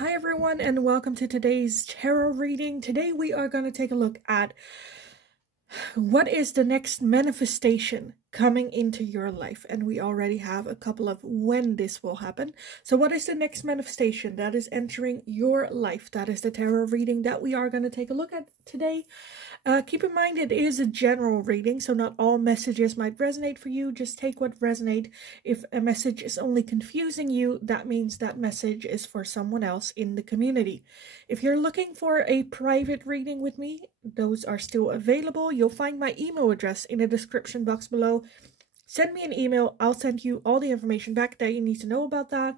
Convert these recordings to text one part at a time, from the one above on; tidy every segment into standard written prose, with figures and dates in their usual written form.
Hi everyone and welcome to today's tarot reading. Today we are going to take a look at what is the next manifestation coming into your life, and we already have a couple of when this will happen. So what is the next manifestation that is entering your life? That is the tarot reading that we are going to take a look at today. Keep in mind it is a general reading, so not all messages might resonate for you. Just take what resonates. If a message is only confusing you, that means that message is for someone else in the community. If you're looking for a private reading with me, those are still available. You'll find my email address in the description box below. Send me an email. I'll send you all the information back that you need to know about that.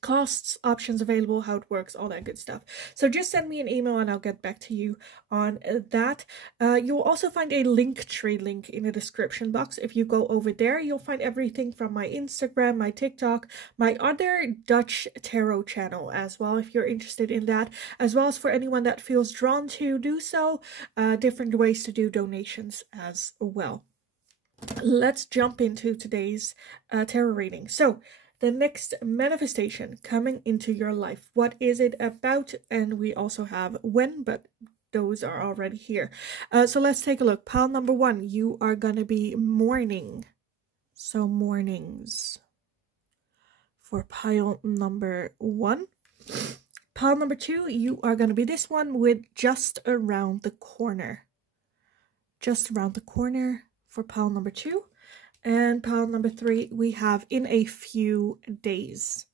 Costs, options available, how it works, all that good stuff. So just send me an email and I'll get back to you on that. You'll also find a Linktree link in the description box. If you go over there, you'll find everything from my Instagram, my TikTok, my other Dutch tarot channel as well, if you're interested in that, as well as for anyone that feels drawn to do so, different ways to do donations as well. Let's jump into today's tarot reading. So, the next manifestation coming into your life. What is it about? And we also have when, but those are already here. So let's take a look. Pile number 1, you are going to be mourning. So mornings for pile number 1. Pile number 2, you are going to be this one with just around the corner. Just around the corner for pile number 2. And pile number 3, we have in a few days.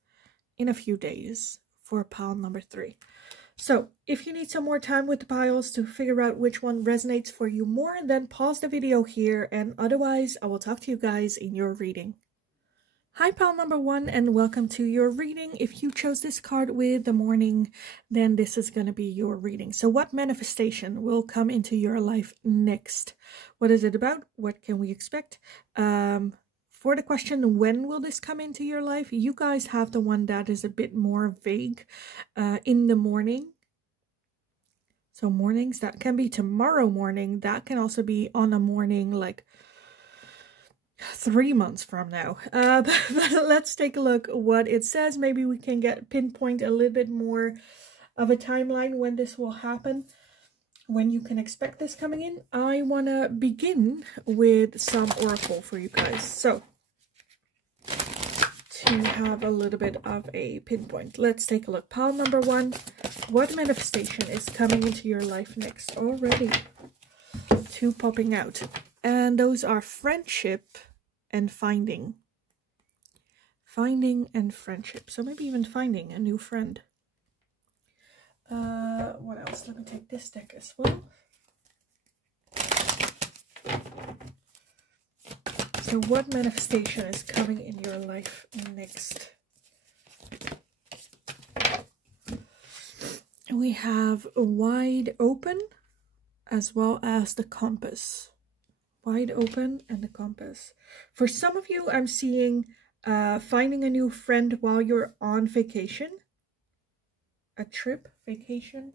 In a few days for pile number 3. So if you need some more time with the piles to figure out which one resonates for you more, then pause the video here, and otherwise I will talk to you guys in your reading. Hi pile number 1 and welcome to your reading. If you chose this card with the morning, then this is going to be your reading. So what manifestation will come into your life next? What is it about? What can we expect? For the question, when will this come into your life? You guys have the one that is a bit more vague, in the morning. So mornings, that can be tomorrow morning. That can also be on a morning like 3 months from now. But let's take a look what it says. Maybe we can pinpoint a little bit more of a timeline when this will happen, when you can expect this coming in. I want to begin with some oracle for you guys. So to have a little bit of a pinpoint, let's take a look. Pile number 1, what manifestation is coming into your life next? Already 2 popping out, and those are friendship and finding and friendship. So maybe even finding a new friend. What else? Let me take this deck as well. So what manifestation is coming in your life next? We have wide open as well as the compass. Wide open and the compass. For some of you, I'm seeing finding a new friend while you're on vacation. A trip, vacation.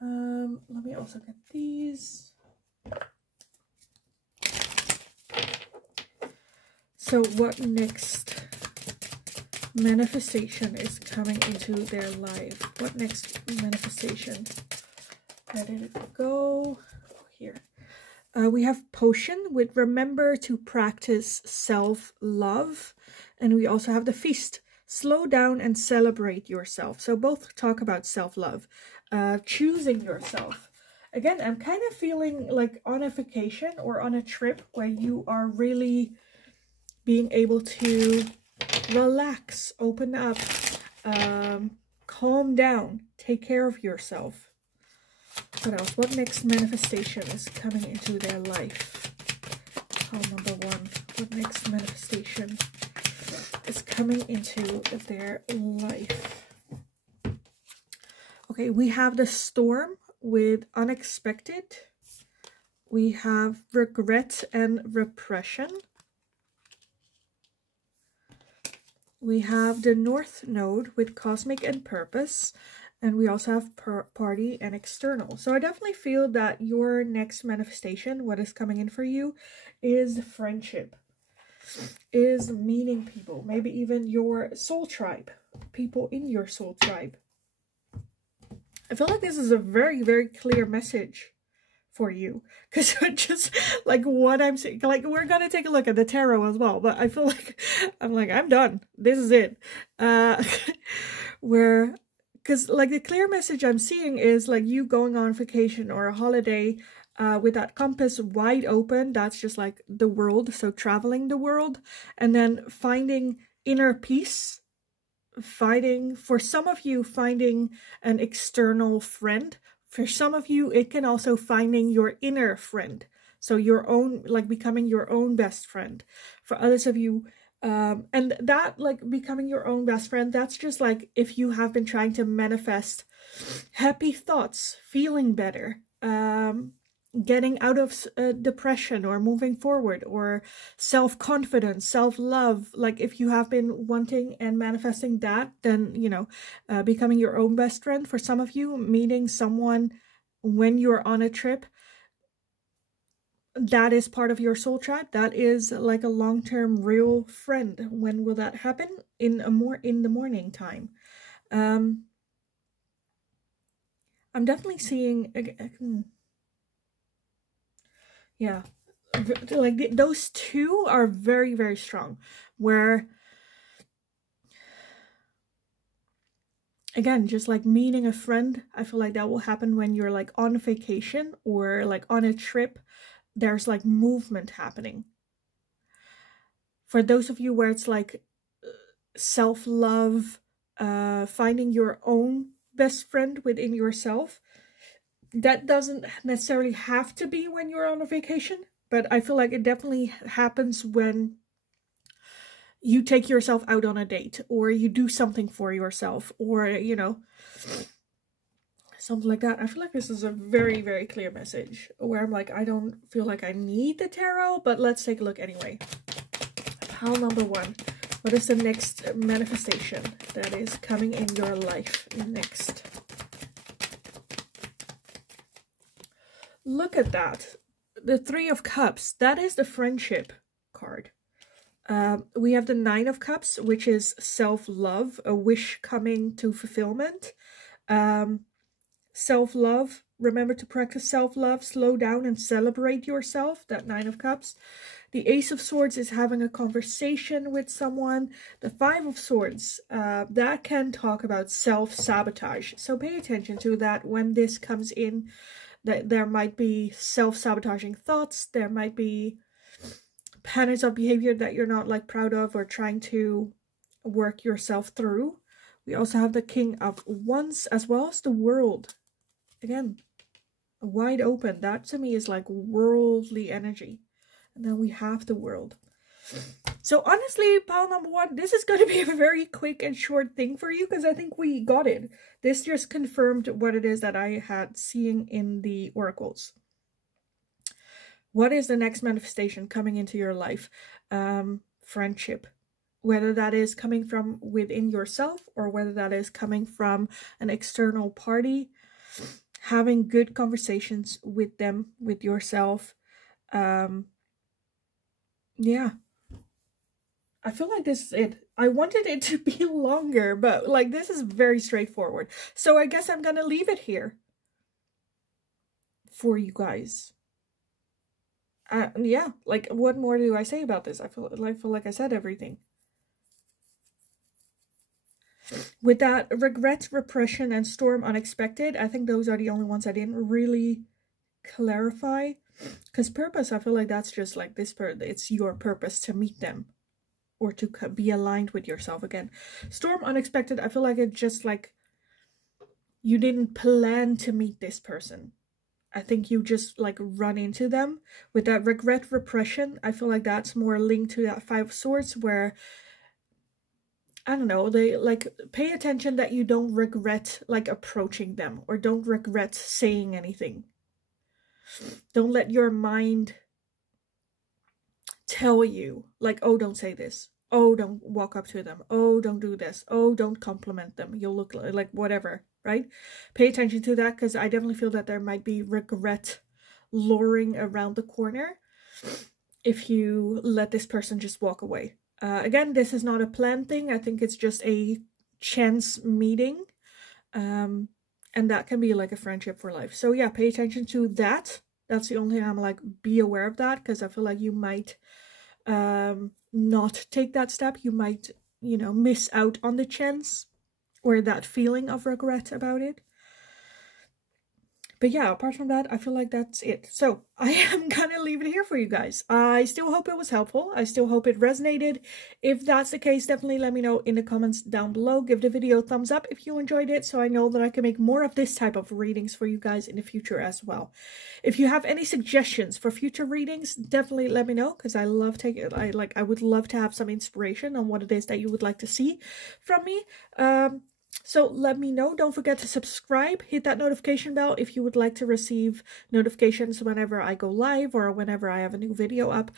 Let me also get these. So what next manifestation is coming into their life? What next manifestation? Where did it go? Oh, here. We have potion with remember to practice self-love. And we also have the feast. Slow down and celebrate yourself. So both talk about self-love. Choosing yourself. Again, I'm kind of feeling like on a vacation or on a trip where you are really being able to relax, open up, calm down, take care of yourself. What else? What next manifestation is coming into their life? Pile number 1. What next manifestation is coming into their life? Okay, we have the storm with unexpected. We have regret and repression. We have the North Node with cosmic and purpose. And we also have party and external. So I definitely feel that your next manifestation, what is coming in for you, is friendship. Is meeting people. Maybe even your soul tribe. People in your soul tribe. I feel like this is a very, very clear message for you, because just like what I'm saying, like we're gonna take a look at the tarot as well, but I feel like I'm done. This is it. Where, because like the clear message I'm seeing is like you going on vacation or a holiday with that compass wide open. That's just like the world, so traveling the world, and then finding inner peace, for some of you, finding an external friend. For some of you, it can also finding your inner friend. So your own, like becoming your own best friend. For others of you, and that like becoming your own best friend, that's just like if you have been trying to manifest happy thoughts, feeling better, getting out of depression or moving forward, or self-confidence, self-love. Like if you have been wanting and manifesting that, then, you know, becoming your own best friend. For some of you, meeting someone when you're on a trip, that is part of your soul tribe. That is like a long-term real friend. When will that happen? In the morning time. I'm definitely seeing yeah, like those two are very, very strong. Where, again, just like meeting a friend, I feel like that will happen when you're like on vacation or like on a trip. There's like movement happening. For those of you where it's like self-love, finding your own best friend within yourself, that doesn't necessarily have to be when you're on a vacation, but I feel like it definitely happens when you take yourself out on a date, or you do something for yourself, or, you know, something like that. I feel like this is a very, very clear message where I'm like, I don't feel like I need the tarot, but let's take a look anyway. Pile number 1. What is the next manifestation that is coming in your life next? Look at that. The 3 of Cups. That is the friendship card. We have the 9 of Cups, which is self-love, a wish coming to fulfillment. Self-love. Remember to practice self-love. Slow down and celebrate yourself. That 9 of Cups. The Ace of Swords is having a conversation with someone. The 5 of Swords, that can talk about self-sabotage. So pay attention to that when this comes in. That there might be self-sabotaging thoughts. There might be patterns of behavior that you're not like proud of or trying to work yourself through. We also have the King of Wands as well as the World. Again, wide open. That to me is like worldly energy. And then we have the World. So honestly, pile number 1, this is going to be a very quick and short thing for you, because I think we got it. This just confirmed what it is that I had seeing in the oracles. What is the next manifestation coming into your life? Friendship. Whether that is coming from within yourself or whether that is coming from an external party. Having good conversations with them, with yourself. Yeah. I feel like this is it. I wanted it to be longer, but like this is very straightforward. So I guess I'm gonna leave it here for you guys. Yeah, like what more do I say about this? I feel like I said everything. With that, regret, repression, and storm unexpected, I think those are the only ones I didn't really clarify. Because purpose, I feel like that's just like this, it's your purpose to meet them. Or to be aligned with yourself again. Storm unexpected, I feel like it's just like you didn't plan to meet this person. I think you just like run into them. With that regret, repression, I feel like that's more linked to that 5 of Swords where, I don't know, they like pay attention that you don't regret like approaching them or don't regret saying anything. Don't let your mind tell you like, oh, don't say this. Oh, don't walk up to them. Oh, don't do this. Oh, don't compliment them. You'll look like whatever, right? Pay attention to that, because I definitely feel that there might be regret luring around the corner if you let this person just walk away. Again, this is not a planned thing. I think it's just a chance meeting. And that can be like a friendship for life. So yeah, pay attention to that. That's the only thing I'm like, be aware of that, because I feel like you might not take that step. You might, you know, miss out on the chance or that feeling of regret about it. But yeah, apart from that, I feel like that's it. So I am gonna leave it here for you guys. I still hope it was helpful. I still hope it resonated. If that's the case, definitely let me know in the comments down below. Give the video a thumbs up if you enjoyed it, so I know that I can make more of this type of readings for you guys in the future as well. If you have any suggestions for future readings, definitely let me know, because I love taking it. I would love to have some inspiration on what it is that you would like to see from me. So let me know. Don't forget to subscribe, hit that notification bell if you would like to receive notifications whenever I go live or whenever I have a new video up.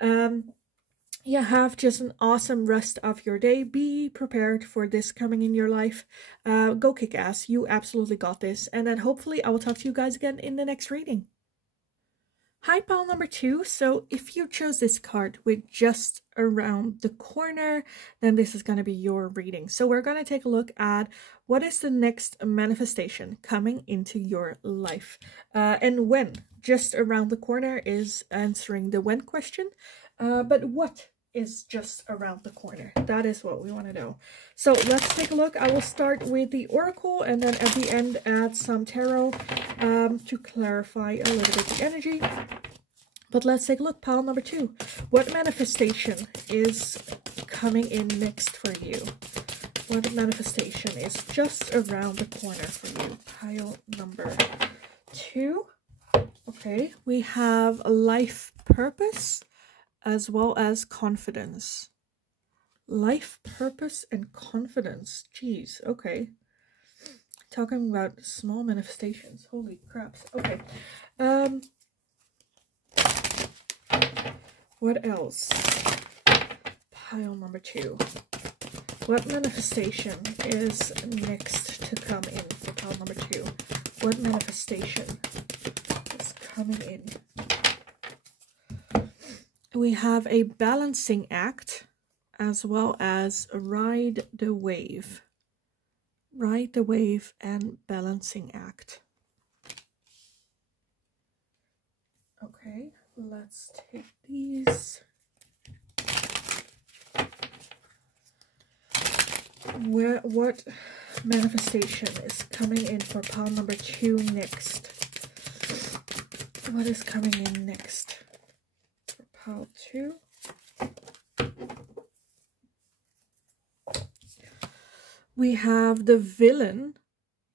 Yeah, have just an awesome rest of your day. Be prepared for this coming in your life. Go kick ass. You absolutely got this. And then hopefully I will talk to you guys again in the next reading. Hi, pile number 2. So if you chose this card with just around the corner, then this is going to be your reading. So we're going to take a look at what is the next manifestation coming into your life. And when. Just around the corner is answering the when question. But what is just around the corner? That is what we want to know. So let's take a look. I will start with the oracle and then at the end add some tarot to clarify a little bit the energy. But let's take a look. Pile number 2. What manifestation is coming in next for you? What manifestation is just around the corner for you? Pile number 2. Okay, we have a life purpose as well as confidence. Life purpose and confidence. Jeez, okay. Talking about small manifestations. Holy craps. Okay. What else? Pile number 2. What manifestation is next to come in for pile number 2? What manifestation is coming in? We have a balancing act as well as ride the wave. Ride the wave and balancing act. Okay, let's take these. What manifestation is coming in for pile number 2 next? What is coming in next for pile 2? We have the villain.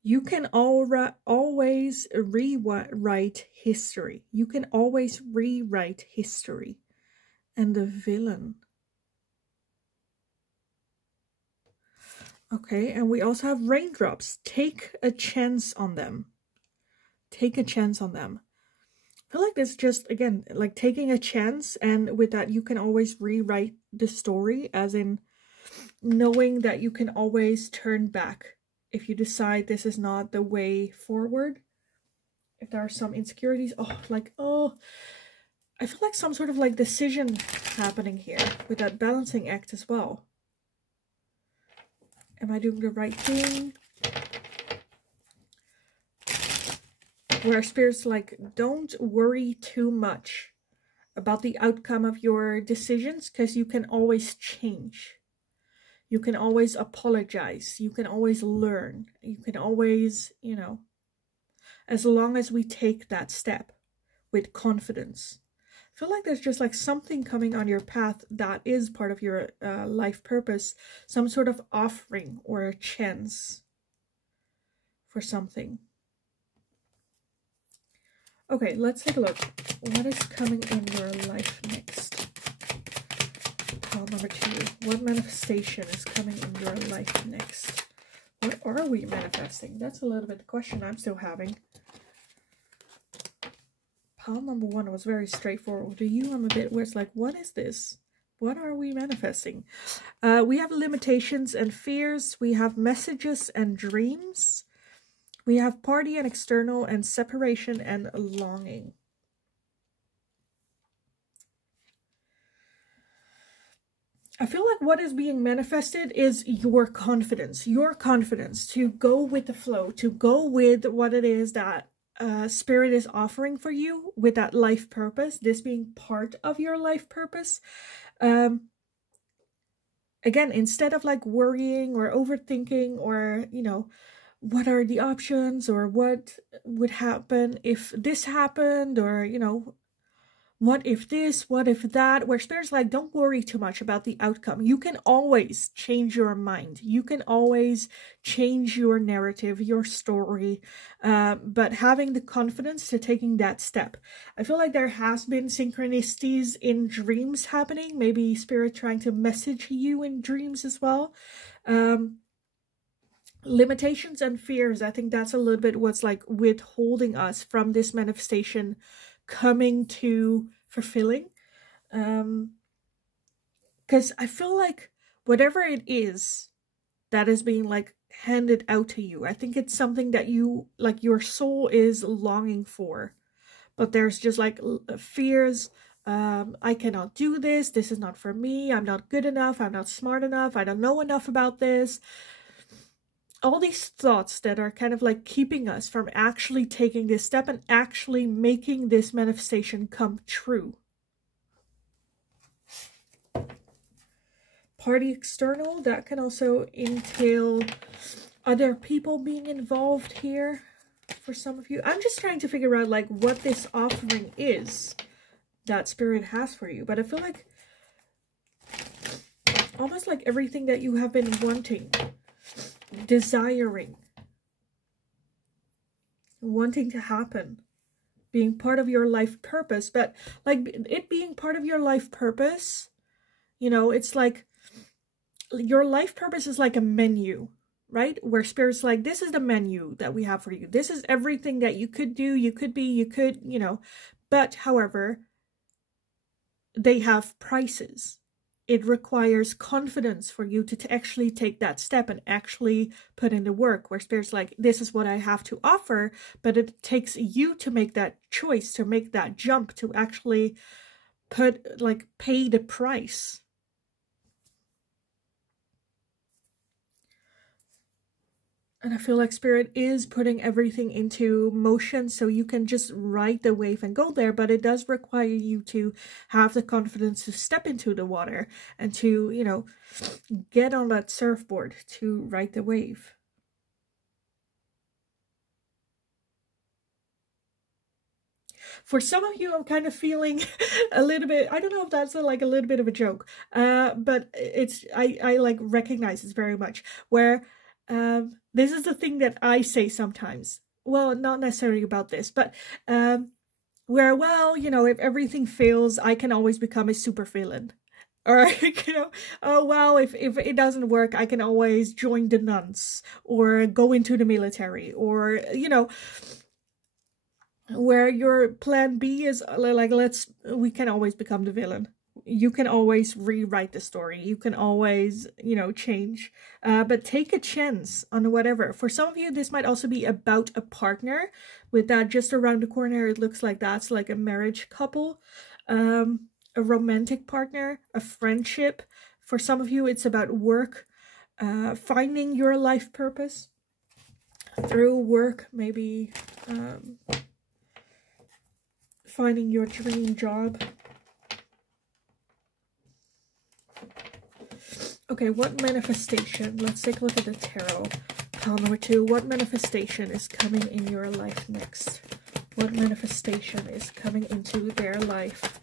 You can always rewrite history. You can always rewrite history. And the villain. Okay, and we also have raindrops. Take a chance on them. Take a chance on them. I feel like this just, again, like taking a chance, and with that you can always rewrite the story, as in knowing that you can always turn back if you decide this is not the way forward. If there are some insecurities, I feel like some sort of like decision happening here with that balancing act as well. Am I doing the right thing? Where Spirit's like, don't worry too much about the outcome of your decisions, because you can always change. You can always apologize. You can always learn. You can always, you know, as long as we take that step with confidence. I feel like there's just like something coming on your path that is part of your life purpose. Some sort of offering or a chance for something. Okay, let's take a look. What is coming in your life next? Pile number 2. What manifestation is coming in your life next? What are we manifesting? That's a little bit the question I'm still having. Pile number 1 was very straightforward. To you, I'm a bit where it's like, what is this? What are we manifesting? We have limitations and fears. We have messages and dreams. We have party and external, and separation and longing. I feel like what is being manifested is your confidence to go with the flow, to go with what it is that spirit is offering for you with that life purpose, this being part of your life purpose. Again, instead of like worrying or overthinking or, you know, what are the options or what would happen if this happened, or, you know, what if this, what if that, where spirit's like, don't worry too much about the outcome. You can always change your mind. You can always change your narrative, your story, but having the confidence to taking that step. I feel like there has been synchronicities in dreams happening, maybe spirit trying to message you in dreams as well. Limitations and fears, I think that's a little bit what's like withholding us from this manifestation coming to fulfilling. Because I feel like whatever it is that is being like handed out to you, I think it's something that you, like, your soul is longing for, but there's just like fears. I cannot do this, this is not for me, I'm not good enough, I'm not smart enough, I don't know enough about this. All these thoughts that are kind of like keeping us from actually taking this step and actually making this manifestation come true. Party external, that can also entail other people being involved here for some of you. I'm just trying to figure out like what this offering is that spirit has for you. But I feel like almost like everything that you have been wanting, desiring, wanting to happen, being part of your life purpose. But like it being part of your life purpose, you know, it's like your life purpose is like a menu, right? Where spirit's like, this is the menu that we have for you, this is everything that you could do, you could be, you could, you know. But however, they have prices. It requires confidence for you to actually take that step and actually put in the work, where spirit's like, this is what I have to offer, but it takes you to make that choice, to make that jump, to actually pay the price. And I feel like spirit is putting everything into motion so you can just ride the wave and go there. But it does require you to have the confidence to step into the water and to, you know, get on that surfboard to ride the wave. For some of you, I'm kind of feeling a little bit, I don't know if that's like a little bit of a joke, but it's, I like recognize this very much, where this is the thing that I say sometimes. Well, not necessarily about this, but where, well, you know, if everything fails, I can always become a super villain. Or, you know, oh, well, if it doesn't work, I can always join the nuns or go into the military, or, you know, where your plan B is like, we can always become the villain. You can always rewrite the story. You can always, you know, change. But take a chance on whatever. For some of you, this might also be about a partner. With that just around the corner, it looks like that's like a marriage couple, a romantic partner, a friendship. For some of you, it's about work, finding your life purpose through work, maybe finding your dream job. Okay, what manifestation? Let's take a look at the tarot. Pile number 2. What manifestation is coming in your life next? What manifestation is coming into their life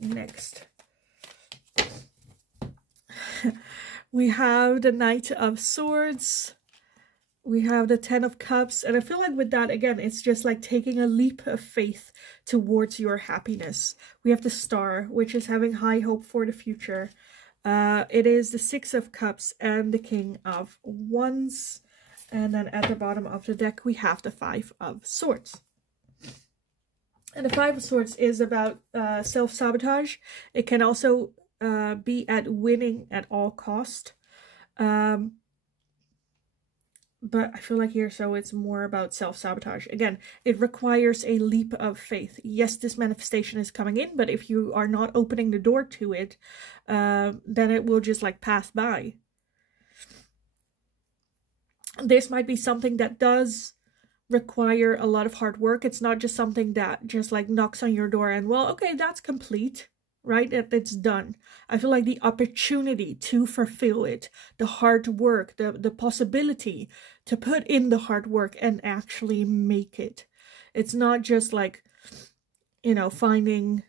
next? We have the Knight of Swords. We have the 10 of Cups. And I feel like with that, again, it's just like taking a leap of faith towards your happiness. We have the Star, which is having high hope for the future. It is the 6 of Cups and the King of Wands. And then at the bottom of the deck, we have the 5 of Swords. And the 5 of Swords is about self-sabotage. It can also be at winning at all cost. But I feel like here, so it's more about self-sabotage. Again, it requires a leap of faith. Yes, this manifestation is coming in, but if you are not opening the door to it, then it will just like pass by. This might be something that does require a lot of hard work. It's not just something that just like knocks on your door and, well, okay, that's complete, right? It's done. I feel like the opportunity to fulfill it, the hard work, the possibility to put in the hard work and actually make it. It's not just like, you know, finding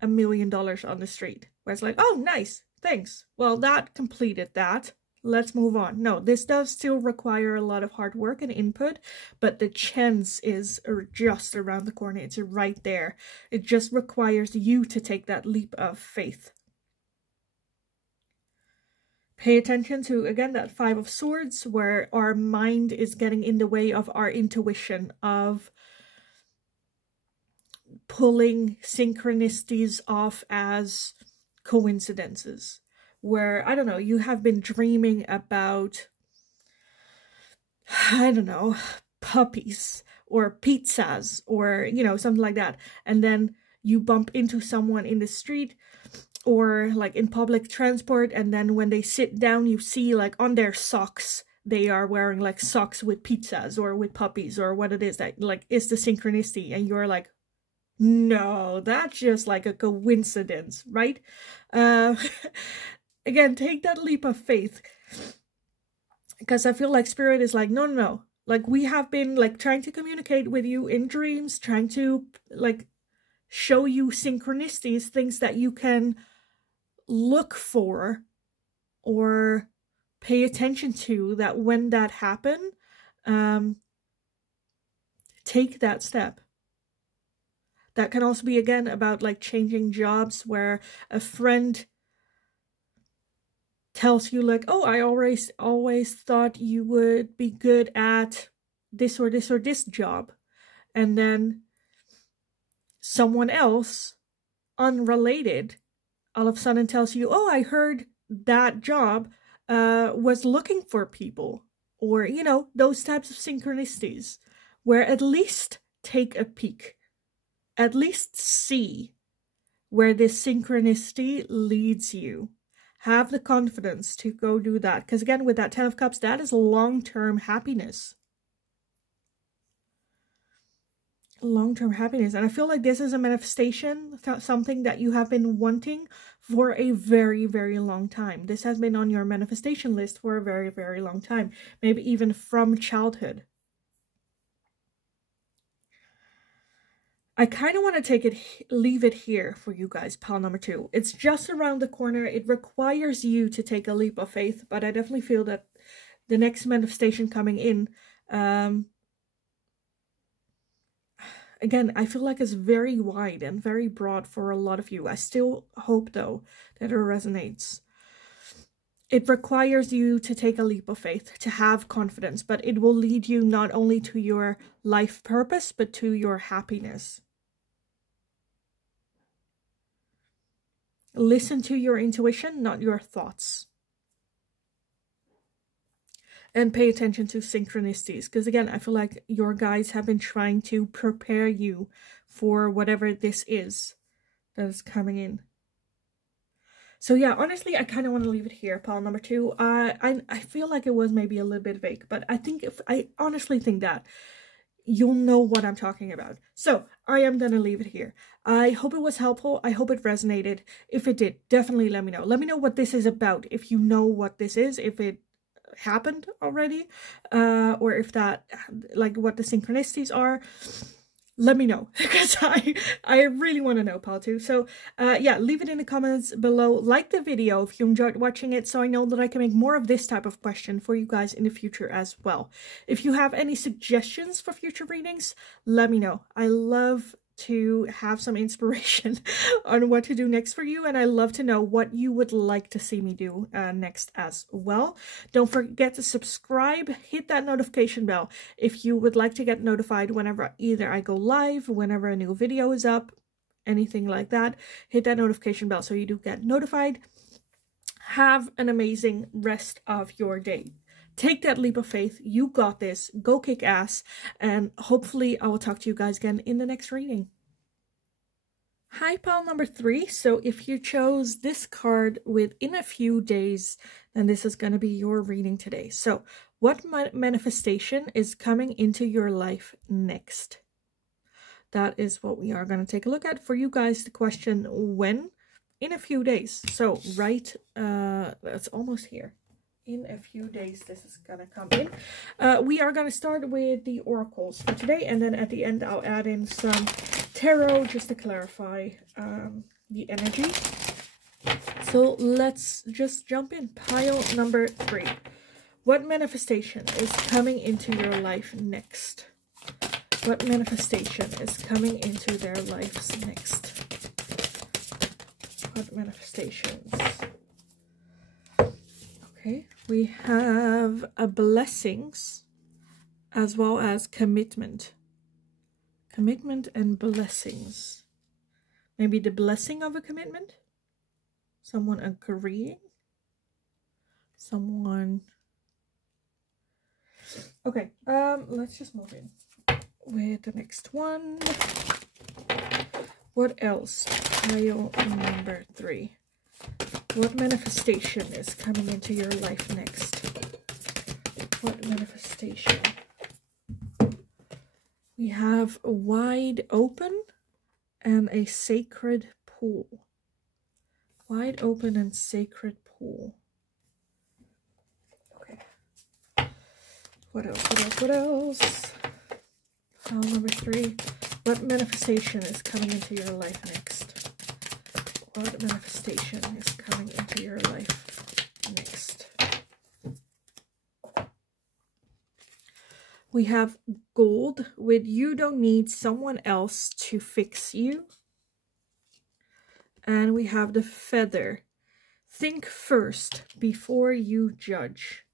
$1 million on the street where it's like, oh, nice, thanks. Well, that completed that. Let's move on. No, this does still require a lot of hard work and input, but the chance is just around the corner. It's right there. It just requires you to take that leap of faith. Pay attention to, again, that 5 of Swords, where our mind is getting in the way of our intuition, of pulling synchronicities off as coincidences. Where, I don't know, you have been dreaming about, I don't know, puppies or pizzas or, you know, something like that. And then you bump into someone in the street or like in public transport. And then when they sit down, you see like on their socks, they are wearing like socks with pizzas or with puppies or what it is that like is the synchronicity. And you're like, no, that's just like a coincidence, right? Again, take that leap of faith, because I feel like Spirit is like, no, no, no. Like, we have been like trying to communicate with you in dreams, trying to like show you synchronicities, things that you can look for or pay attention to, that when that happen, take that step. That can also be, again, about like changing jobs, where a friend tells you like, oh, I always thought you would be good at this or this or this job. And then someone else, unrelated, all of a sudden tells you, oh, I heard that job was looking for people. Or, you know, those types of synchronicities, where at least take a peek. At least see where this synchronicity leads you. Have the confidence to go do that. Because again, with that 10 of Cups, that is long-term happiness. Long-term happiness. And I feel like this is a manifestation, something that you have been wanting for a very, very long time. This has been on your manifestation list for a very, very long time. Maybe even from childhood. I kind of want to leave it here for you guys, pile number 2. It's just around the corner. It requires you to take a leap of faith, but I definitely feel that the next manifestation coming in, again, I feel like it's very wide and very broad for a lot of you. I still hope, though, that it resonates. It requires you to take a leap of faith, to have confidence, but it will lead you not only to your life purpose, but to your happiness. Listen to your intuition, not your thoughts. And pay attention to synchronicities, because again, I feel like your guides have been trying to prepare you for whatever this is that is coming in. So yeah, honestly, I kind of want to leave it here, pile number 2. I feel like it was maybe a little bit vague, but I honestly think that you'll know what I'm talking about. So I am going to leave it here. I hope it was helpful. I hope it resonated. If it did, definitely let me know. Let me know what this is about. If you know what this is, if it happened already, or if that, like, what the synchronicities are. Let me know, because I really want to know, pile 2. So yeah, leave it in the comments below. Like the video if you enjoyed watching it, so I know that I can make more of this type of question for you guys in the future as well. If you have any suggestions for future readings, let me know. I love to have some inspiration on what to do next for you, and I love to know what you would like to see me do next as well. Don't forget to subscribe, hit that notification bell if you would like to get notified whenever either I go live, whenever a new video is up, anything like that. Hit that notification bell so you do get notified. Have an amazing rest of your day. Take that leap of faith. You got this. Go kick ass. And hopefully I will talk to you guys again in the next reading. Hi, pile number 3. So if you chose this card within a few days, then this is going to be your reading today. So what manifestation is coming into your life next? That is what we are going to take a look at. For you guys, the question, when? In a few days. So right, that's almost here. In a few days, this is going to come in. We are going to start with the oracles for today. And then at the end, I'll add in some tarot just to clarify the energy. So let's just jump in. Pile number 3. What manifestation is coming into your life next? What manifestation is coming into their lives next? What manifestations? Okay, we have a blessings as well as commitment. Commitment and blessings. Maybe the blessing of a commitment? Someone agreeing? Someone... Okay, let's just move in with the next one. What else? Pile number 3. What manifestation is coming into your life next? What manifestation? We have a wide open and a sacred pool. Wide open and sacred pool. Okay. What else? What else? What else? Pile number 3. What manifestation is coming into your life next? What manifestation is coming into your life next? We have gold with you don't need someone else to fix you. And we have the feather. Think first before you judge.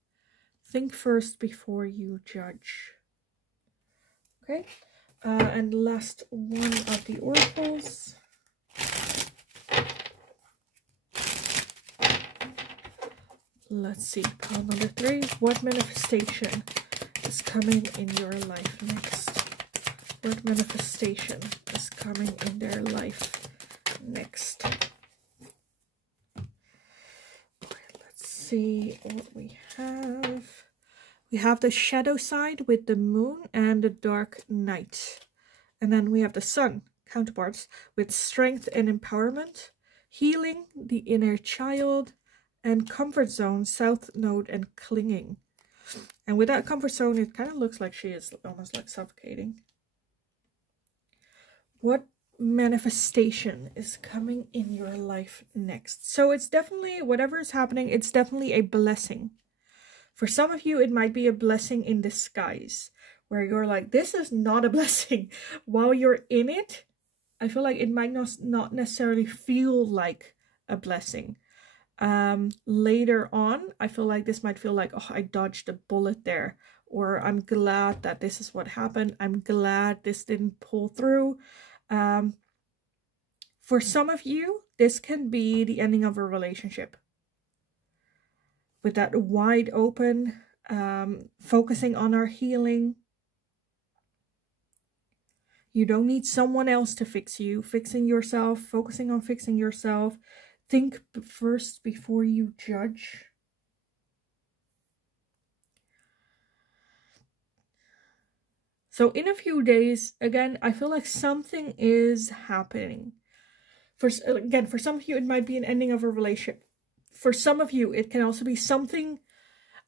Think first before you judge. Okay. And last one of the oracles. Let's see. Pile number 3. What manifestation is coming in your life next? What manifestation is coming in their life next? Okay, let's see what we have. We have the shadow side with the moon and the dark night. And then we have the sun counterparts with strength and empowerment, healing, the inner child, and comfort zone, south node, and clinging. And with that comfort zone, it kind of looks like she is almost like suffocating. What manifestation is coming in your life next? So it's definitely, whatever is happening, it's definitely a blessing. For some of you, it might be a blessing in disguise, where you're like, this is not a blessing. While you're in it, I feel like it might not necessarily feel like a blessing. Later on, I feel like this might feel like, oh, I dodged a bullet there. Or I'm glad that this is what happened. I'm glad this didn't pull through. For some of you, this can be the ending of a relationship. With that wide open, focusing on our healing. You don't need someone else to fix you. Fixing yourself, focusing on fixing yourself. Think first before you judge. So in a few days, again, I feel like something is happening. For some of you, it might be an ending of a relationship. For some of you, it can also be something,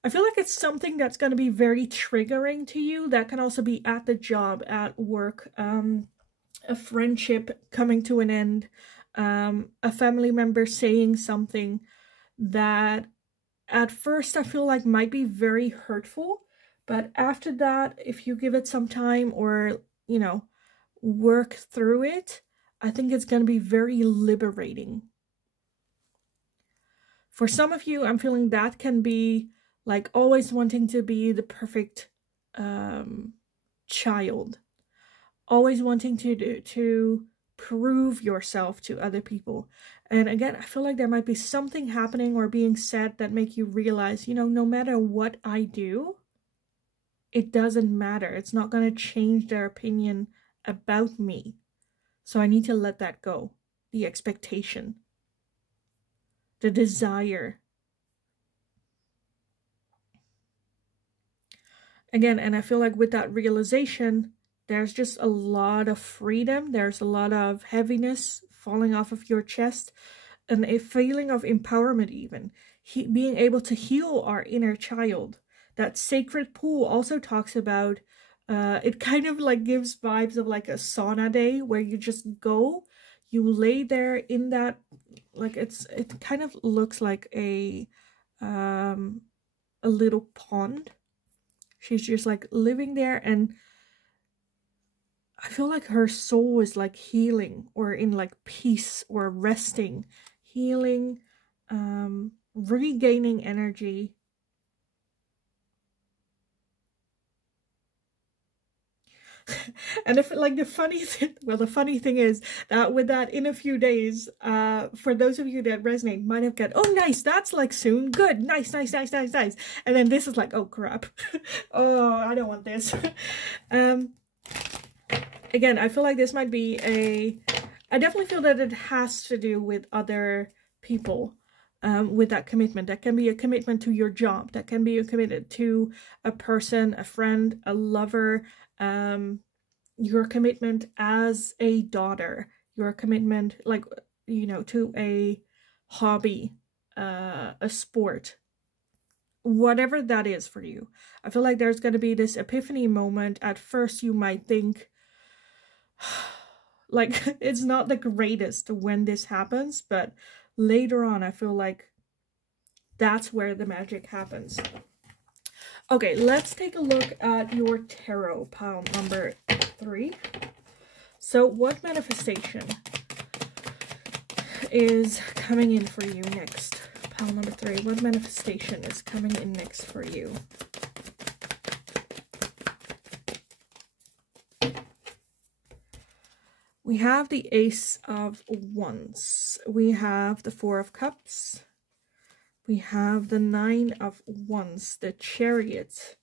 I feel like it's something that's going to be very triggering to you. That can also be at the job, at work, a friendship coming to an end, a family member saying something that at first I feel like might be very hurtful. But after that, if you give it some time or, you know, work through it, I think it's going to be very liberating. For some of you, I'm feeling that can be like always wanting to be the perfect child. Always wanting to prove yourself to other people. And again, I feel like there might be something happening or being said that make you realize, you know, no matter what I do, it doesn't matter. It's not going to change their opinion about me. So I need to let that go. The expectation, the desire. Again, and I feel like with that realization, there's just a lot of freedom. There's a lot of heaviness falling off of your chest, and a feeling of empowerment even. Being able to heal our inner child. That sacred pool also talks about, it kind of like gives vibes of like a sauna day where you just go, you lay there in that, like it kind of looks like a little pond. She's just like living there, and I feel like her soul is like healing or in like peace or resting, healing, regaining energy. And if like the funny thing is that with that, in a few days, for those of you that resonate might have got, oh nice, that's like soon, good, nice, and then this is like, oh crap. Oh, I don't want this. Again, I feel like this might be I definitely feel that it has to do with other people, with that commitment. That can be a commitment to your job, that can be a commitment to a person, a friend, a lover, your commitment as a daughter, your commitment, like, you know, to a hobby, a sport, whatever that is for you. I feel like there's going to be this epiphany moment. At first you might think like it's not the greatest when this happens, but later on I feel like that's where the magic happens. Okay, let's take a look at your tarot pile number 3. So what manifestation is coming in for you next? Pile number 3, what manifestation is coming in next for you? We have the Ace of Wands. We have the Four of Cups. We have the Nine of Wands, the Chariot.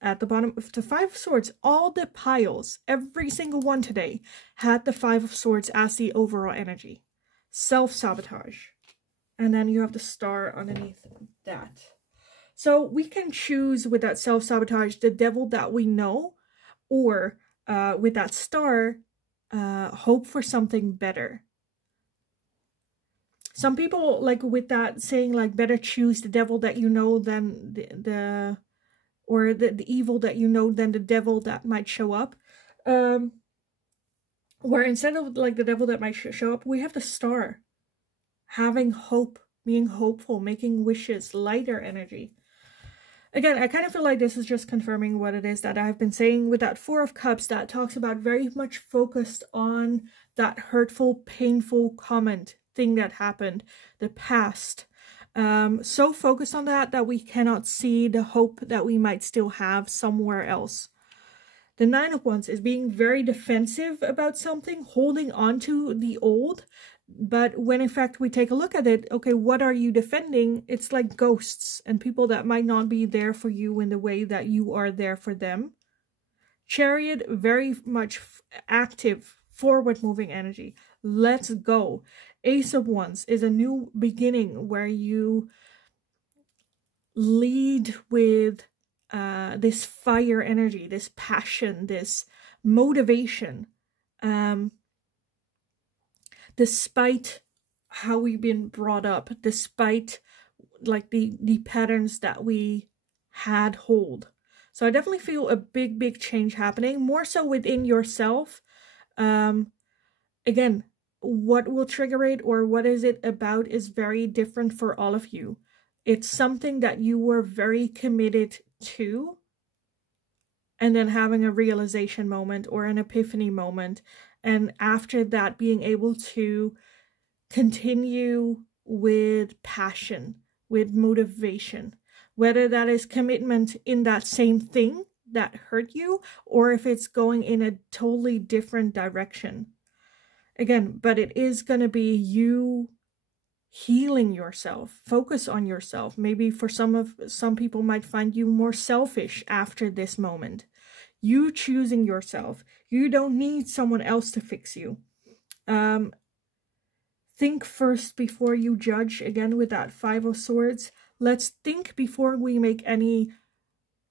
At the bottom of the Five of Swords, all the piles, every single one today, had the Five of Swords as the overall energy. Self-sabotage. And then you have the Star underneath that. So we can choose with that self-sabotage the devil that we know, or with that Star, hope for something better. Some people, like with that saying, like, better choose the devil that you know than the evil that you know than the devil that might show up. Where instead of like the devil that might show up, we have the Star. Having hope, being hopeful, making wishes, lighter energy. Again, I kind of feel like this is just confirming what it is that I've been saying with that Four of Cups that talks about very much focused on that hurtful, painful comment thing that happened, the past. So focused on that we cannot see the hope that we might still have somewhere else. The Nine of Wands is being very defensive about something, holding on to the old. But when in fact we take a look at it, okay, what are you defending? It's like ghosts and people that might not be there for you in the way that you are there for them. Chariot, very much active, forward-moving energy. Let's go. Ace of Wands is a new beginning where you lead with this fire energy, this passion, this motivation. Despite how we've been brought up, despite like the patterns that we had hold. So I definitely feel a big change happening, more so within yourself. Again, what will trigger it or what is it about is very different for all of you. It's something that you were very committed to, and then having a realization moment or an epiphany moment, and after that being able to continue with passion, with motivation, whether that is commitment in that same thing that hurt you or if it's going in a totally different direction. Again, but it is going to be you healing yourself. Focus on yourself. Maybe for some people might find you more selfish after this moment. You choosing yourself. You don't need someone else to fix you. Think first before you judge. Again, with that Five of Swords. Let's think before we make any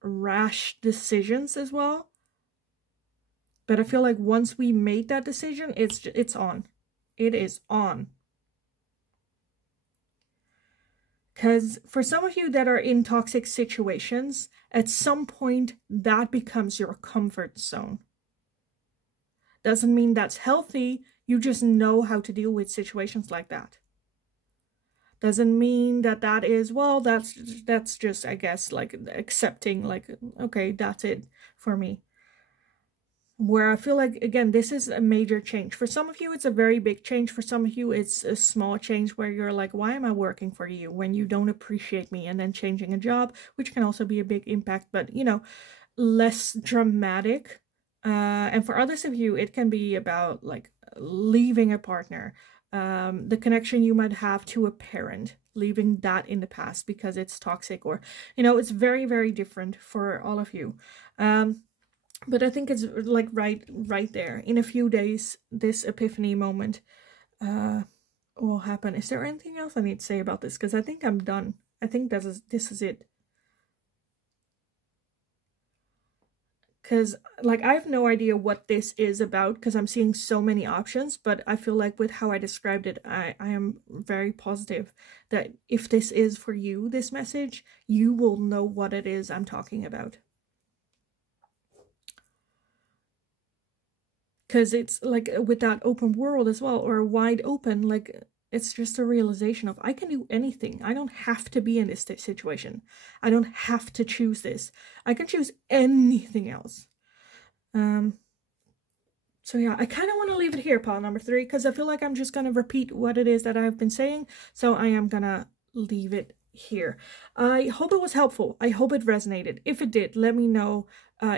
rash decisions as well. But I feel like once we made that decision, it's on. It is on. Because for some of you that are in toxic situations, at some point that becomes your comfort zone. Doesn't mean that's healthy. You just know how to deal with situations like that. Doesn't mean that that is, well, that's just, I guess, like accepting, like, okay, that's it for me. Where I feel like, again, this is a major change. For some of you, it's a very big change. For some of you, it's a small change where you're like, why am I working for you when you don't appreciate me? And then changing a job, which can also be a big impact, but, you know, less dramatic. And for others of you, it can be about like leaving a partner, the connection you might have to a parent, leaving that in the past because it's toxic, or, you know, it's very, very different for all of you. But I think it's like right there. In a few days, this epiphany moment will happen. Is there anything else I need to say about this? Because I think I'm done. I think this is it. Because, like, I have no idea what this is about because I'm seeing so many options. But I feel like with how I described it, I am very positive that if this is for you, this message, you will know what it is I'm talking about. Because it's like with that open world as well, or wide open, like it's just a realization of I can do anything. I don't have to be in this situation. I don't have to choose this. I can choose anything else. So yeah, I kind of want to leave it here, pile number 3, because I feel like I'm just going to repeat what it is that I've been saying. So I am going to leave it here. I hope it was helpful. I hope it resonated. If it did, let me know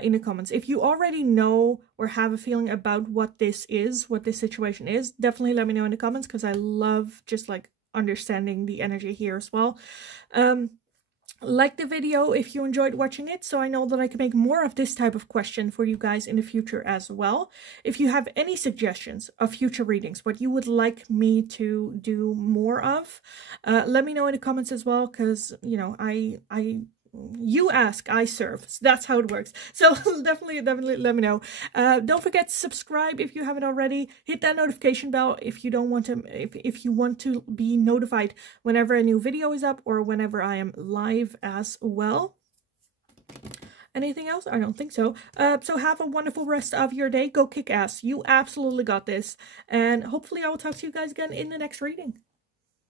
in the comments. If you already know or have a feeling about what this is, what this situation is, definitely let me know in the comments, because I love just like understanding the energy here as well. Like the video if you enjoyed watching it, so I know that I can make more of this type of question for you guys in the future as well. If you have any suggestions of future readings, what you would like me to do more of, let me know in the comments as well, because, you know, you ask, I serve. So that's how it works. So definitely let me know. Don't forget to subscribe if you haven't already. Hit that notification bell if you don't want to, if you want to be notified whenever a new video is up or whenever I am live as well. Anything else? I don't think so. So have a wonderful rest of your day. Go kick ass. You absolutely got this. And hopefully I will talk to you guys again in the next reading.